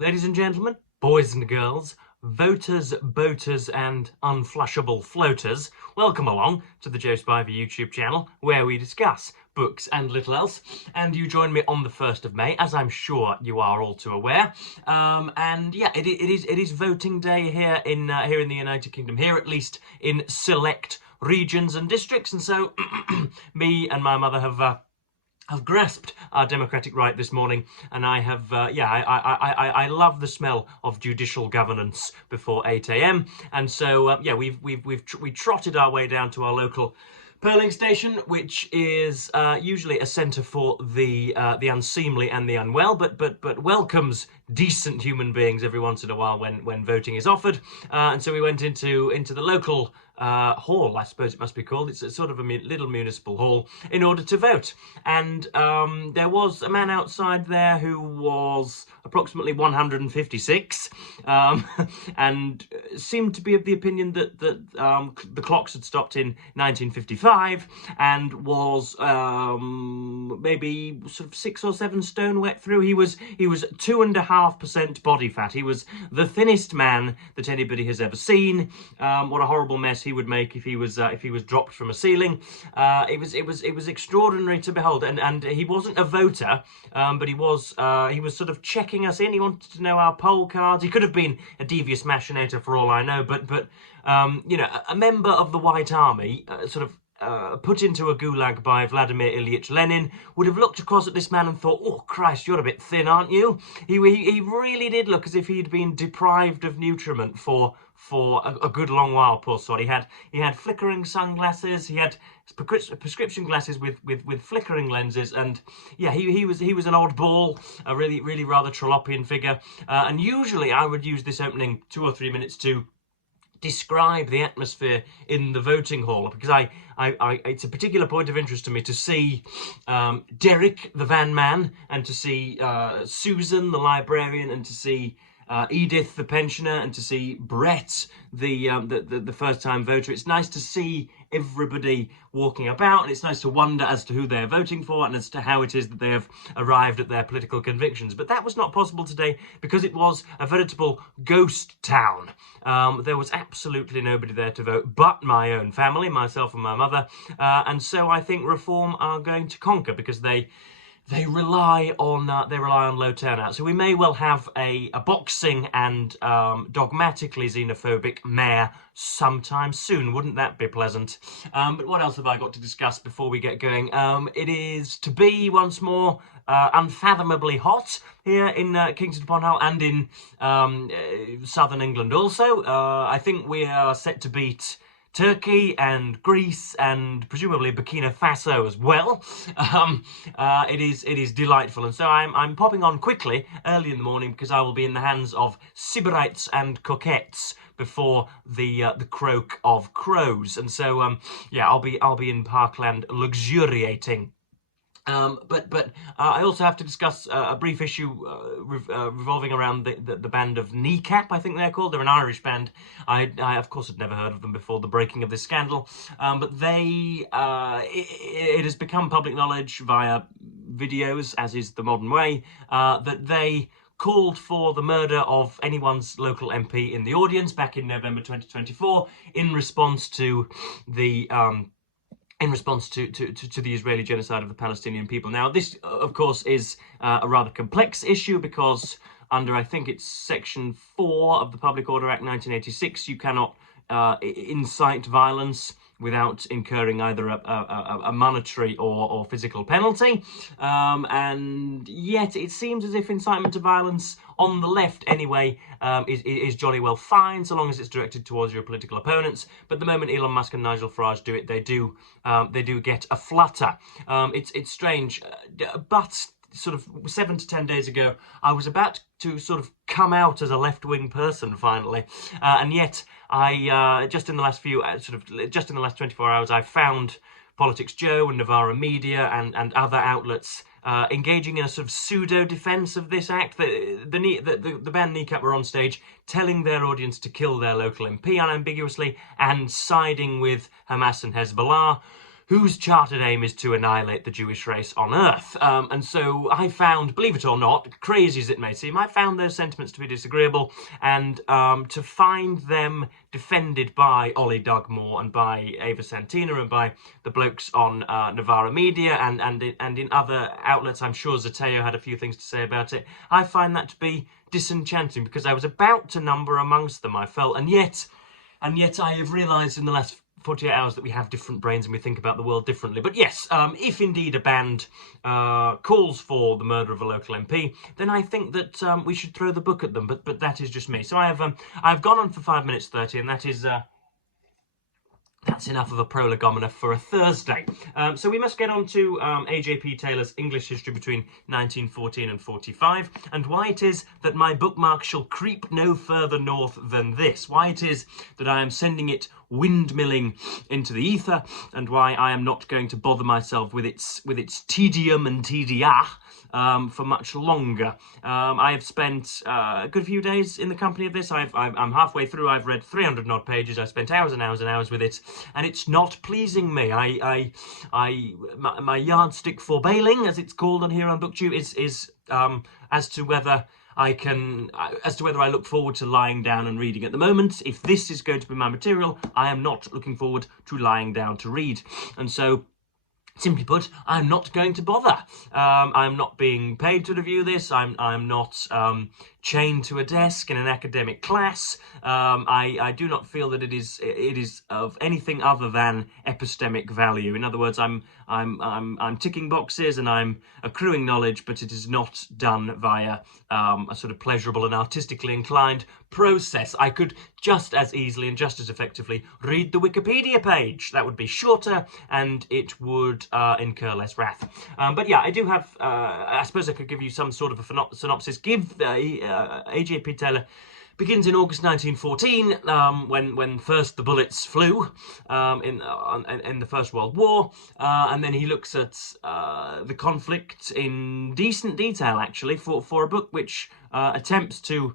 Ladies and gentlemen, boys and girls, voters, boaters and unflushable floaters, welcome along to the Joe Spiver YouTube channel where we discuss books and little else, and you join me on the 1st of May, as I'm sure you are all too aware. And yeah, it is voting day here in the United Kingdom, here at least in select regions and districts, and so me and my mother have grasped our democratic right this morning, and I have, I love the smell of judicial governance before 8 a.m. And so, we trotted our way down to our local polling station, which is usually a centre for the unseemly and the unwell, but welcomes decent human beings every once in a while when voting is offered. And so we went into the local hall, I suppose it must be called. It's a sort of a little municipal hall, in order to vote. And there was a man outside there who was approximately 156, and seemed to be of the opinion that the clocks had stopped in 1955, and was maybe sort of 6 or 7 stone wet through. He was 2.5% body fat. He was the thinnest man that anybody has ever seen. What a horrible mess he would make if he was dropped from a ceiling. It was extraordinary to behold, and he wasn't a voter, but he was sort of checking us in. He wanted to know our poll cards. He could have been a devious machinator for all I know, but you know, a member of the White Army, put into a gulag by Vladimir Ilyich Lenin, would have looked across at this man and thought, "Oh Christ, you're a bit thin, aren't you?" He really did look as if he'd been deprived of nutriment for a good long while, poor sod. He had flickering sunglasses. He had prescription glasses with flickering lenses, and yeah, he was an oddball, a really rather trollopian figure. And usually I would use this opening 2 or 3 minutes to describe the atmosphere in the voting hall, because it's a particular point of interest to me to see Derek the van man, and to see Susan the librarian, and to see Edith the pensioner, and to see Brett the first-time voter. It's nice to see everybody walking about, and it's nice to wonder as to who they're voting for and as to how it is that they have arrived at their political convictions. But that was not possible today because it was a veritable ghost town. There was absolutely nobody there to vote but my own family, myself and my mother, and so I think Reform are going to conquer, because they rely on low turnout. So we may well have a boxing and dogmatically xenophobic mayor sometime soon. Wouldn't that be pleasant? But what else have I got to discuss before we get going? It is to be once more unfathomably hot here in Kingston upon Hull, and in southern England also. I think we are set to beat Turkey and Greece and presumably Burkina Faso as well. It is delightful, and so I'm popping on quickly early in the morning, because I will be in the hands of Sybarites and coquettes before the croak of crows, and so yeah, I'll be in Parkland luxuriating. But I also have to discuss a brief issue revolving around the band of Kneecap, I think they're called. They're an Irish band. I of course had never heard of them before the breaking of this scandal, but it has become public knowledge via videos, as is the modern way, that they called for the murder of anyone's local MP in the audience back in November 2024 in response to the the Israeli genocide of the Palestinian people. Now, this, of course, is a rather complex issue, because under, I think it's Section 4 of the Public Order Act 1986, you cannot incite violence without incurring either a monetary or physical penalty. And yet it seems as if incitement to violence, on the left anyway, is jolly well fine, so long as it's directed towards your political opponents. But the moment Elon Musk and Nigel Farage do it, they do get a flutter. It's strange, but sort of 7 to 10 days ago, I was about to sort of come out as a left-wing person finally, and yet I just in the last 24 hours, I found Politics Joe and Novara Media and other outlets engaging in a sort of pseudo-defence of this act. The band Kneecap were on stage telling their audience to kill their local MP unambiguously, and siding with Hamas and Hezbollah, whose chartered aim is to annihilate the Jewish race on Earth. And so I found, believe it or not, crazy as it may seem, I found those sentiments to be disagreeable, and to find them defended by Ollie Dugmore and by Ava Santina and by the blokes on Novara Media and in other outlets. I'm sure Zateo had a few things to say about it. I find that to be disenchanting, because I was about to number amongst them, I felt, and yet I have realised in the last 48 hours that we have different brains and we think about the world differently. But yes, if indeed a band calls for the murder of a local MP, then I think that we should throw the book at them. But that is just me. So I've gone on for 5 minutes 30, and that is that's enough of a prolegomena for a Thursday. So we must get on to A.J.P. Taylor's English history between 1914 and 45, and why it is that my bookmark shall creep no further north than this, why it is that I am sending it windmilling into the ether, and why I am not going to bother myself with its tedium and tedia for much longer. I have spent a good few days in the company of this. I'm halfway through. I've read 300 and odd pages. I've spent hours and hours and hours with it, and it's not pleasing me. My yardstick for bailing, as it's called on here on BookTube, is as to whether I look forward to lying down and reading. At the moment, if this is going to be my material, I am not looking forward to lying down to read, and so, simply put, I'm not going to bother. I'm not being paid to review this. I'm not chained to a desk in an academic class. I do not feel that it is of anything other than epistemic value. In other words, I'm ticking boxes and I'm accruing knowledge, but it is not done via a sort of pleasurable and artistically inclined process. I could just as easily and just as effectively read the Wikipedia page. That would be shorter and it would incur less wrath. But yeah, I do have, I suppose I could give you some sort of a synopsis. A.J.P. Taylor begins in August 1914, when first the bullets flew in the First World War, and then he looks at the conflict in decent detail, actually, for a book which attempts to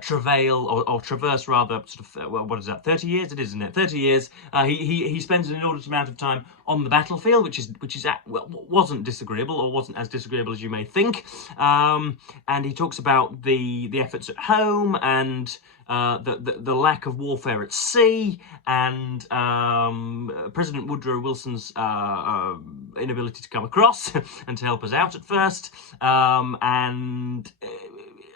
travail or traverse rather sort of what is that, 30 years it is, isn't it? 30 years. He spends an inordinate amount of time on the battlefield, which wasn't disagreeable, or wasn't as disagreeable as you may think, and he talks about the efforts at home and the lack of warfare at sea, and President Woodrow Wilson's inability to come across and to help us out at first, and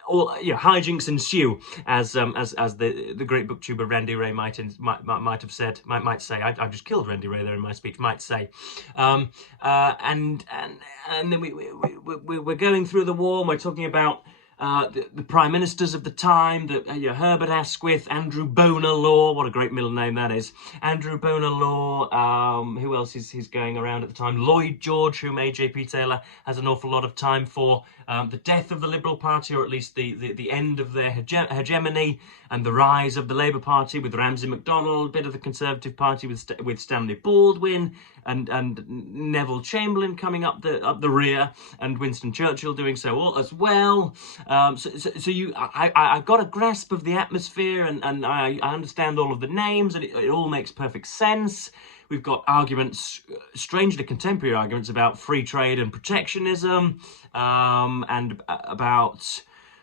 all, hijinks ensue, as the great booktuber Randy Ray might say. I've just killed Randy Ray there in my speech. Might say, and then we're going through the war. And we're talking about the prime ministers of the time, Herbert Asquith, Andrew Bonar Law, what a great middle name that is, Andrew Bonar Law, who else is going around at the time, Lloyd George, whom A.J.P. Taylor has an awful lot of time for, the death of the Liberal Party, or at least the end of their hegemony, and the rise of the Labour Party with Ramsay MacDonald, a bit of the Conservative Party with Stanley Baldwin, and Neville Chamberlain coming up the rear, and Winston Churchill doing so all as well. I got a grasp of the atmosphere, and I understand all of the names, and it all makes perfect sense. We've got arguments, strangely contemporary arguments, about free trade and protectionism, and about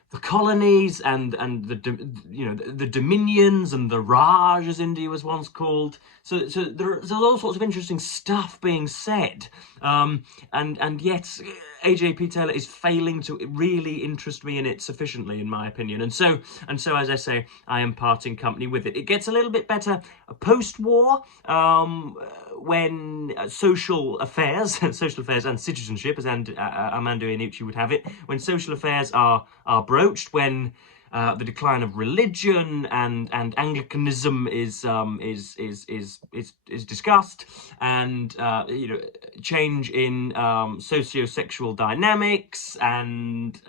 the colonies and the dominions and the Raj, as India was once called. So there's all sorts of interesting stuff being said, and yet A.J.P. Taylor is failing to really interest me in it sufficiently, in my opinion. And so, as I say, I am parting company with it. It gets a little bit better post-war, when social affairs and citizenship, as Armando Iannucci would have it, when social affairs are broached, when the decline of religion and Anglicanism is discussed, and change in socio-sexual dynamics, and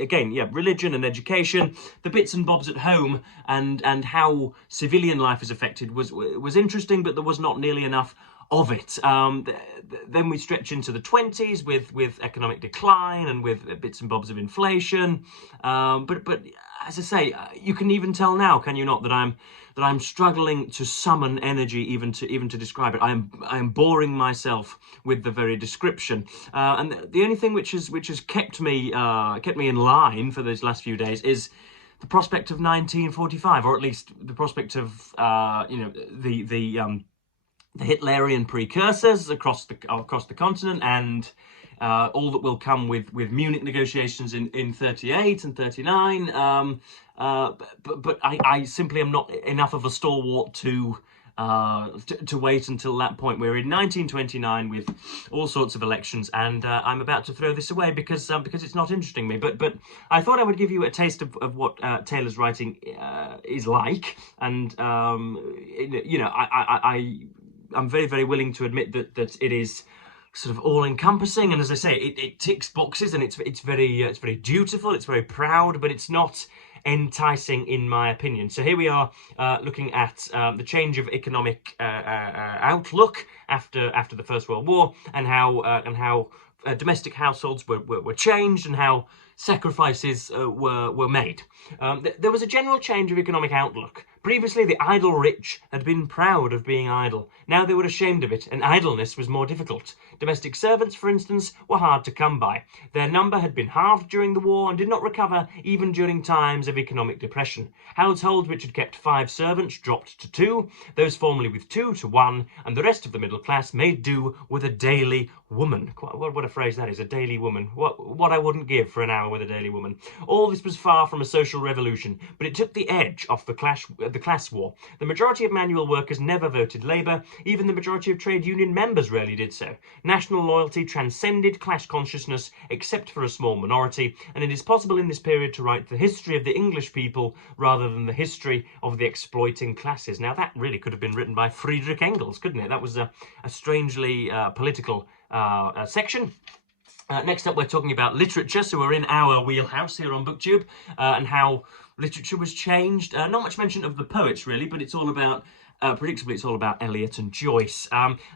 again, religion and education, the bits and bobs at home, and how civilian life is affected was interesting, but there was not nearly enough of it. Then we stretch into the 20s with economic decline and with bits and bobs of inflation. But as I say, you can even tell now, can you not, that I'm struggling to summon energy even to describe it. I am boring myself with the very description. And the only thing which has kept me in line for those last few days is the prospect of 1945, or at least the prospect of the Hitlerian precursors across the continent, and all that will come with Munich negotiations in 38 and 39. But I simply am not enough of a stalwart to wait until that point. We're in 1929 with all sorts of elections, and I'm about to throw this away because it's not interesting me. But I thought I would give you a taste of what Taylor's writing is like, and I'm very, very willing to admit that it is sort of all-encompassing, and as I say, it ticks boxes, and it's very dutiful, it's very proud, but it's not enticing in my opinion. So here we are looking at the change of economic outlook after the First World War, and how domestic households were changed, and how sacrifices were made. There was a general change of economic outlook. Previously, the idle rich had been proud of being idle. Now they were ashamed of it, and idleness was more difficult. Domestic servants, for instance, were hard to come by. Their number had been halved during the war and did not recover even during times of economic depression. Households which had kept 5 servants dropped to 2, those formerly with 2 to 1, and the rest of the middle class made do with a daily woman. What a phrase that is, a daily woman. What I wouldn't give for an hour with a daily woman. All this was far from a social revolution, but it took the edge off the class war. The majority of manual workers never voted Labour. Even the majority of trade union members rarely did so. National loyalty transcended class consciousness, except for a small minority, and it is possible in this period to write the history of the English people rather than the history of the exploiting classes. Now that really could have been written by Friedrich Engels, couldn't it? That was a strangely political section. Next up, we're talking about literature, so we're in our wheelhouse here on BookTube, and how literature was changed. Not much mention of the poets, really, but it's all about, predictably, it's all about Eliot and Joyce.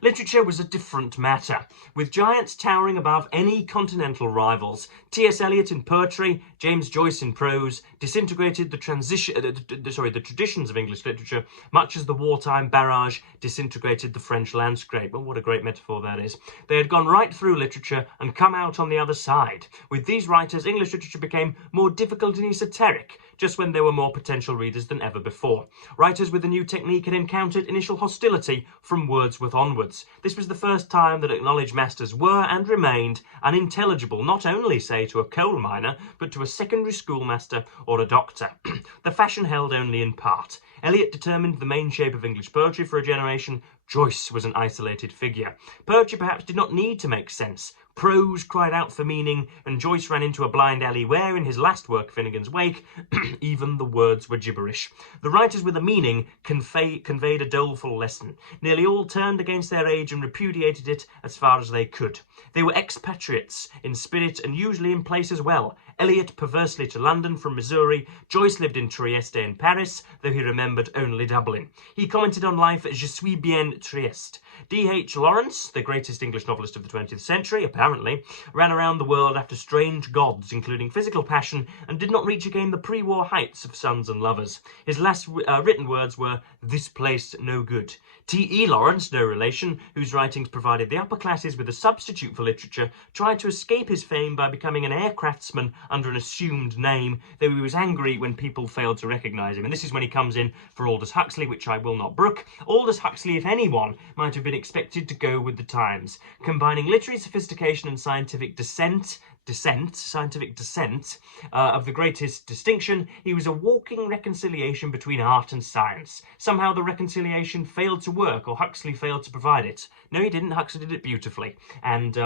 Literature was a different matter, with giants towering above any continental rivals. T.S. Eliot in poetry, James Joyce in prose, disintegrated the traditions of English literature, much as the wartime barrage disintegrated the French landscape. Oh, what a great metaphor that is. They had gone right through literature and come out on the other side. With these writers, English literature became more difficult and esoteric, just when there were more potential readers than ever before. Writers with a new technique had encountered initial hostility from Wordsworth onwards. This was the first time that acknowledged masters were and remained unintelligible, not only, say, to a coal miner, but to a secondary schoolmaster or a doctor. The fashion held only in part. Eliot determined the main shape of English poetry for a generation. Joyce was an isolated figure. Poetry perhaps did not need to make sense. Prose cried out for meaning, and Joyce ran into a blind alley where, in his last work, Finnegan's Wake, even the words were gibberish. The writers with a meaning conveyed a doleful lesson. Nearly all turned against their age and repudiated it as far as they could. They were expatriates in spirit and usually in place as well. Eliot perversely to London from Missouri. Joyce lived in Trieste in Paris, though he remembered only Dublin. He commented on life as Je suis bien Trieste. D.H. Lawrence, the greatest English novelist of the 20th century, apparently, ran around the world after strange gods, including physical passion, and did not reach again the pre-war heights of sons and lovers. His last written words were, "This place no good." T.E. Lawrence, no relation, whose writings provided the upper classes with a substitute for literature, tried to escape his fame by becoming an aircraftsman under an assumed name, though he was angry when people failed to recognise him. And this is when he comes in for Aldous Huxley, which I will not brook. Aldous Huxley, if anyone, might have been expected to go with the times, combining literary sophistication and scientific dissent of the greatest distinction. He was a walking reconciliation between art and science. Somehow the reconciliation failed to work, or Huxley failed to provide it. No, he didn't. Huxley did it beautifully, and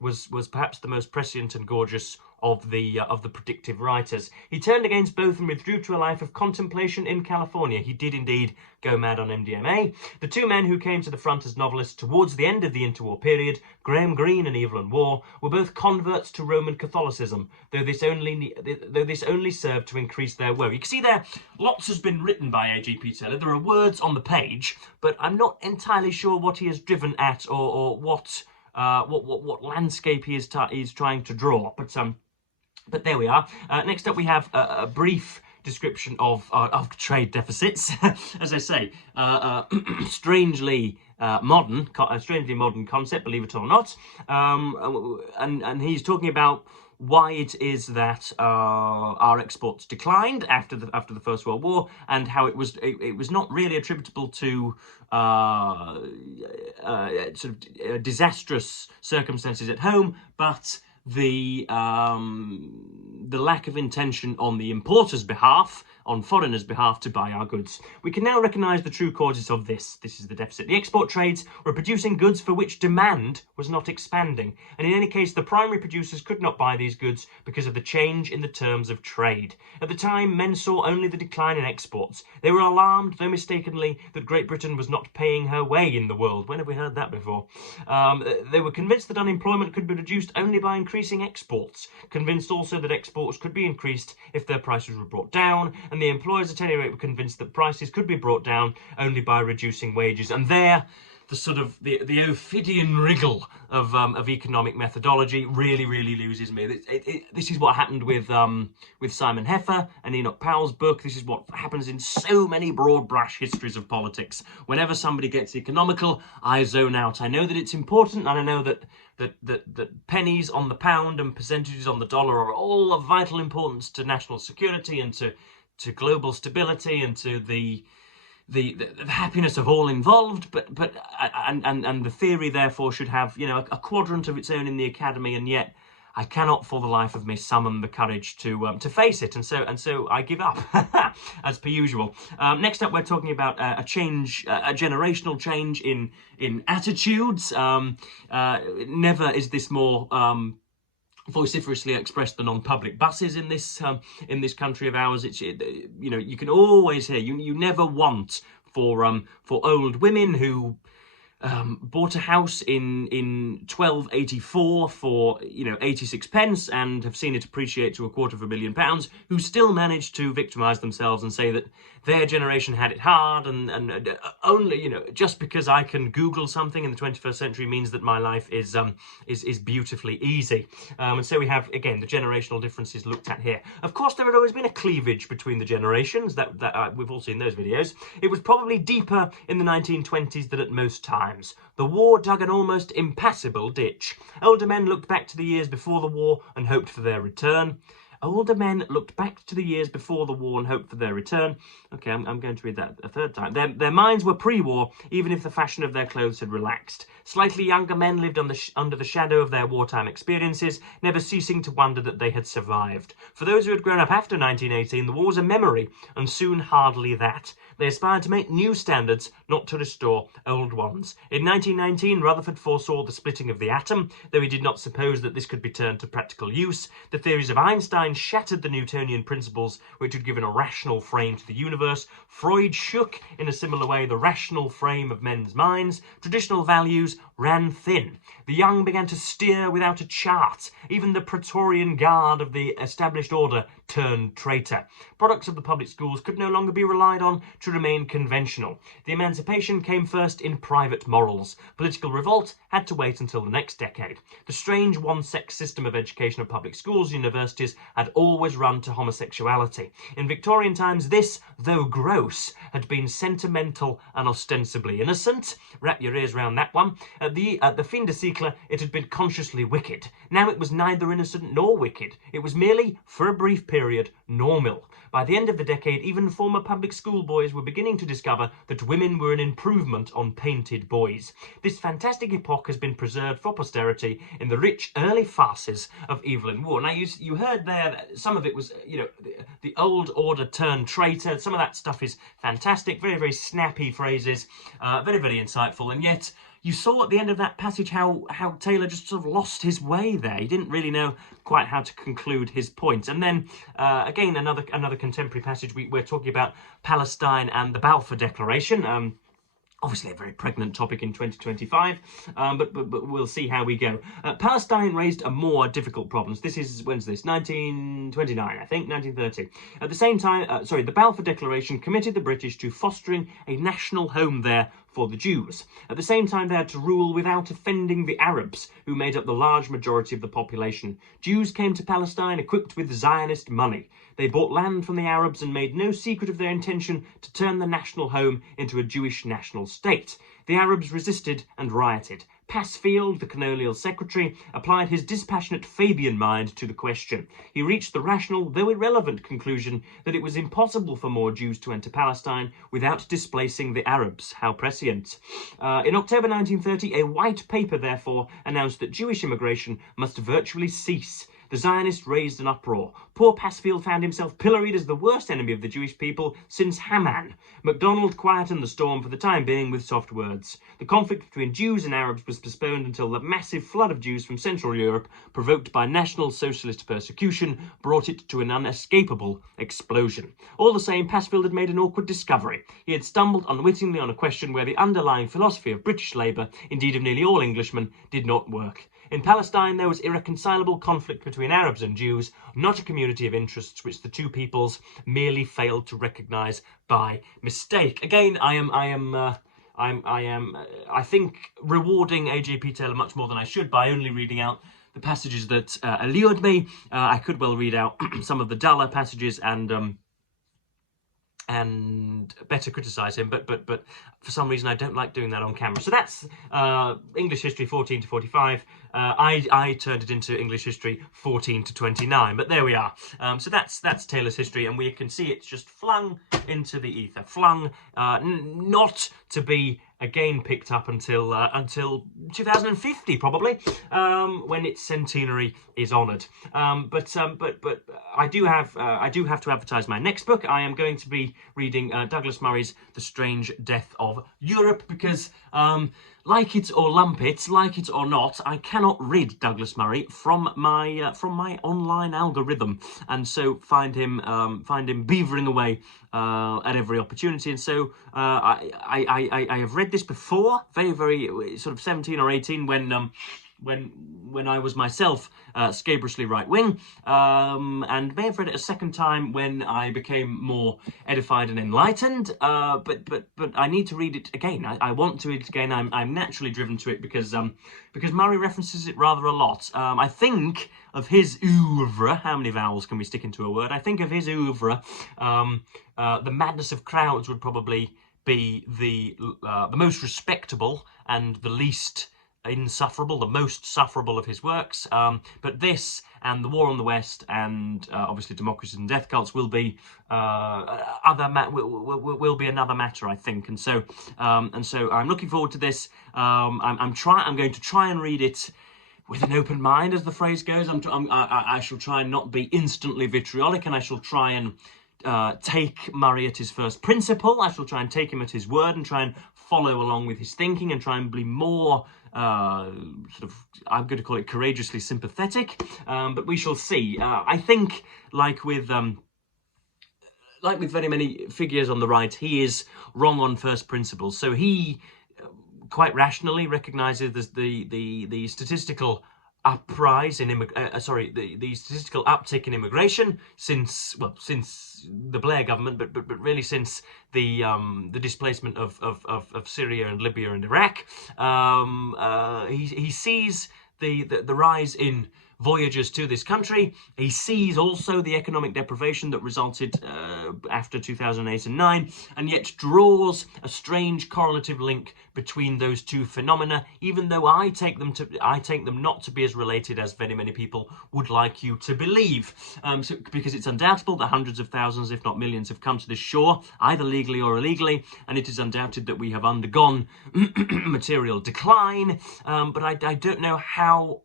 was perhaps the most prescient and gorgeous of the predictive writers. He turned against both and withdrew to a life of contemplation in California. He did indeed go mad on MDMA. The two men who came to the front as novelists towards the end of the interwar period, Graham Greene and Evelyn Waugh, were both converts to Roman Catholicism, though this only served to increase their woe. You can see there, lots has been written by A.G.P. Taylor. There are words on the page, but I'm not entirely sure what he has driven at, or what landscape he is trying to draw. But there we are. Next up, we have a brief description of trade deficits. As I say, strangely modern concept, believe it or not. And he's talking about why it is that our exports declined after the First World War, and how it was not really attributable to disastrous circumstances at home, but the lack of intention on the importer's behalf, on foreigners' behalf, to buy our goods. We can now recognise the true causes of this. This is the deficit. The export trades were producing goods for which demand was not expanding, and in any case the primary producers could not buy these goods because of the change in the terms of trade. At the time, men saw only the decline in exports. They were alarmed, though mistakenly, that Great Britain was not paying her way in the world. When have we heard that before? They were convinced that unemployment could be reduced only by increasing exports, convinced also that exports could be increased if their prices were brought down, and the employers at any rate were convinced that prices could be brought down only by reducing wages. And there, the sort of the Ophidian wriggle of economic methodology really loses me. This is what happened with Simon Heffer and Enoch Powell's book. This is what happens in so many broad brush histories of politics. Whenever somebody gets economical, I zone out. I know that it's important, and I know that pennies on the pound and percentages on the dollar are all of vital importance to national security and to global stability and to the happiness of all involved, but the theory therefore should have, you know, a quadrant of its own in the academy, and yet I cannot for the life of me summon the courage to face it, and so I give up as per usual. Next up, we're talking about a generational change in attitudes. Never is this more vociferously expressed than on public buses in this country of ours. You know, you can always hear, you never want for old women who bought a house in 1284 for 86 pence and have seen it appreciate to £250,000, who still manage to victimise themselves and say that their generation had it hard, and only just because I can Google something in the 21st century means that my life is beautifully easy. And so we have again the generational differences looked at here. Of course, there had always been a cleavage between the generations that we've all seen those videos. It was probably deeper in the 1920s than at most times. The war dug an almost impassable ditch. Older men looked back to the years before the war and hoped for their return. Older men looked back to the years before the war and hoped for their return. Okay, I'm going to read that a third time. Their minds were pre-war, even if the fashion of their clothes had relaxed. Slightly younger men lived under the shadow of their wartime experiences, never ceasing to wonder that they had survived. For those who had grown up after 1918, the war was a memory, and soon hardly that. They aspired to make new standards, not to restore old ones. In 1919, Rutherford foresaw the splitting of the atom, though he did not suppose that this could be turned to practical use. The theories of Einstein shattered the Newtonian principles which had given a rational frame to the universe. Freud shook, in a similar way, the rational frame of men's minds. Traditional values ran thin. The young began to steer without a chart. Even the Praetorian Guard of the established order turned traitor. Products of the public schools could no longer be relied on to remain conventional. The emancipation came first in private morals. Political revolt had to wait until the next decade. The strange one-sex system of education of public schools and universities had always run to homosexuality. In Victorian times, this, though gross, had been sentimental and ostensibly innocent. Wrap your ears round that one. At the fin de siècle, it had been consciously wicked. Now it was neither innocent nor wicked. It was merely, for a brief period, normal. By the end of the decade, even former public school boys were beginning to discover that women were an improvement on painted boys. This fantastic epoch has been preserved for posterity in the rich early farces of Evelyn Waugh. Now, you heard there that some of it was, the old order turned traitor. Some of that stuff is fantastic, very, very snappy phrases, very, very insightful, and yet you saw at the end of that passage how Taylor just sort of lost his way there. He didn't really know quite how to conclude his point. And then, again, another contemporary passage, we're talking about Palestine and the Balfour Declaration. Obviously a very pregnant topic in 2025, but we'll see how we go. Palestine raised a more difficult problems. When's this? 1929, I think, 1930. At the same time, the Balfour Declaration committed the British to fostering a national home there for the Jews. At the same time, they had to rule without offending the Arabs, who made up the large majority of the population. Jews came to Palestine equipped with Zionist money. They bought land from the Arabs and made no secret of their intention to turn the national home into a Jewish national state. The Arabs resisted and rioted. Passfield, the colonial secretary, applied his dispassionate Fabian mind to the question. He reached the rational, though irrelevant, conclusion that it was impossible for more Jews to enter Palestine without displacing the Arabs. How prescient. In October 1930, a white paper, therefore, announced that Jewish immigration must virtually cease. The Zionists raised an uproar. Poor Passfield found himself pilloried as the worst enemy of the Jewish people since Haman. MacDonald quietened the storm for the time being with soft words. The conflict between Jews and Arabs was postponed until the massive flood of Jews from Central Europe, provoked by National Socialist persecution, brought it to an unescapable explosion. All the same, Passfield had made an awkward discovery. He had stumbled unwittingly on a question where the underlying philosophy of British Labour, indeed of nearly all Englishmen, did not work. In Palestine, there was irreconcilable conflict between Arabs and Jews, not a community of interests which the two peoples merely failed to recognise by mistake. Again, I think, rewarding A.J.P. Taylor much more than I should by only reading out the passages that allured me. I could well read out some of the duller passages and better criticise him, but for some reason I don't like doing that on camera. So that's English history 14 to 45. I turned it into English history 14 to 29, but there we are. So that's Taylor's history, and we can see it's just flung into the ether, flung not to be again picked up until 2050 probably, when its centenary is honoured. But I do have to advertise my next book. I am going to be reading Douglas Murray's The Strange Death of Europe, because like it or lump it, like it or not, I cannot rid Douglas Murray from my online algorithm, and so find him beavering away at every opportunity. And so I have read this before, very sort of 17 or 18, when I was myself scabrously right-wing, and may have read it a second time when I became more edified and enlightened, but I need to read it again. I want to read it again. I'm naturally driven to it because Murray references it rather a lot. I think of his oeuvre. How many vowels can we stick into a word? I think of his oeuvre. The Madness of Crowds would probably be the most respectable and the least insufferable, the most sufferable of his works, but this and The War on the West and obviously Democracies and Death Cults will be will be another matter, I think. And so I'm looking forward to this. I'm going to try and read it with an open mind, as the phrase goes. I shall try and not be instantly vitriolic, and I shall try and take Murray at his first principle. I shall try and take him at his word and try and follow along with his thinking and try and be more I'm going to call it courageously sympathetic, but we shall see. I think, like with very many figures on the right, he is wrong on first principles. So he quite rationally recognises the statistical uprise in the statistical uptick in immigration since the Blair government, but really since the displacement of Syria and Libya and Iraq. He sees the rise in voyagers to this country. He sees also the economic deprivation that resulted after 2008 and 9, and yet draws a strange correlative link between those two phenomena, even though I take them not to be as related as very many people would like you to believe. Because it's undoubtable that hundreds of thousands, if not millions, have come to this shore, either legally or illegally, and it is undoubted that we have undergone material decline. But I don't know how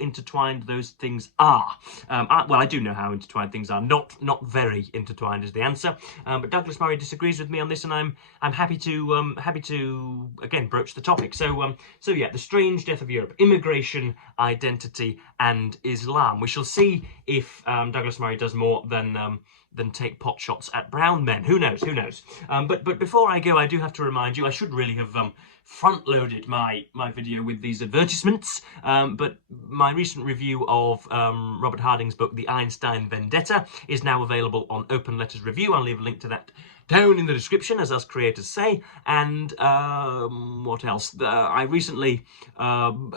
intertwined those things are. I do know how intertwined things are. Not very intertwined is the answer. But Douglas Murray disagrees with me on this, and I'm happy to again broach the topic. So yeah, The Strange Death of Europe: Immigration, Identity, and Islam. We shall see if Douglas Murray does more than than take pot shots at brown men. Who knows? Who knows? But before I go, I do have to remind you, I should really have front-loaded my video with these advertisements, but my recent review of Robert Harding's book, The Einstein Vendetta, is now available on Open Letters Review. I'll leave a link to that down in the description, as us creators say. And what else? I recently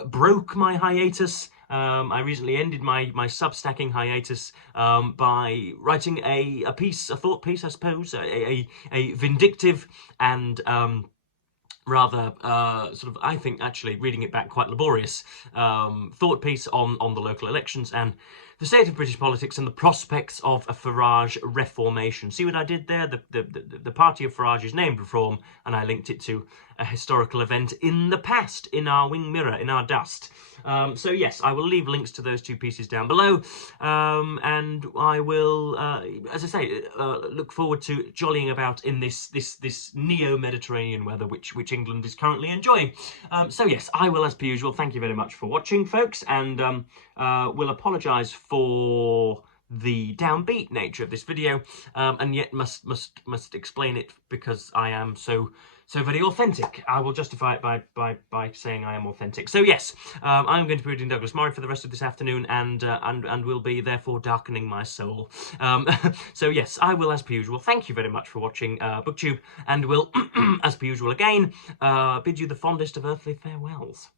broke my hiatus. I recently ended my Substacking hiatus by writing a thought piece, I suppose, a vindictive and rather sort of, I think, actually, reading it back, quite laborious thought piece on the local elections and the state of British politics and the prospects of a Farage reformation. See what I did there? The party of Farage is named Reform, and I linked it to a historical event in the past, in our wing mirror, in our dust. So yes, I will leave links to those two pieces down below, and I will, as I say, look forward to jollying about in this neo-Mediterranean weather which England is currently enjoying. So yes, I will, as per usual, thank you very much for watching, folks, and will apologise for the downbeat nature of this video, and yet must explain it because I am so very authentic. I will justify it by saying I am authentic. So yes, I'm going to be reading Douglas Murray for the rest of this afternoon, and will be therefore darkening my soul. So yes, I will, as per usual, thank you very much for watching BookTube, and will, as per usual again, bid you the fondest of earthly farewells.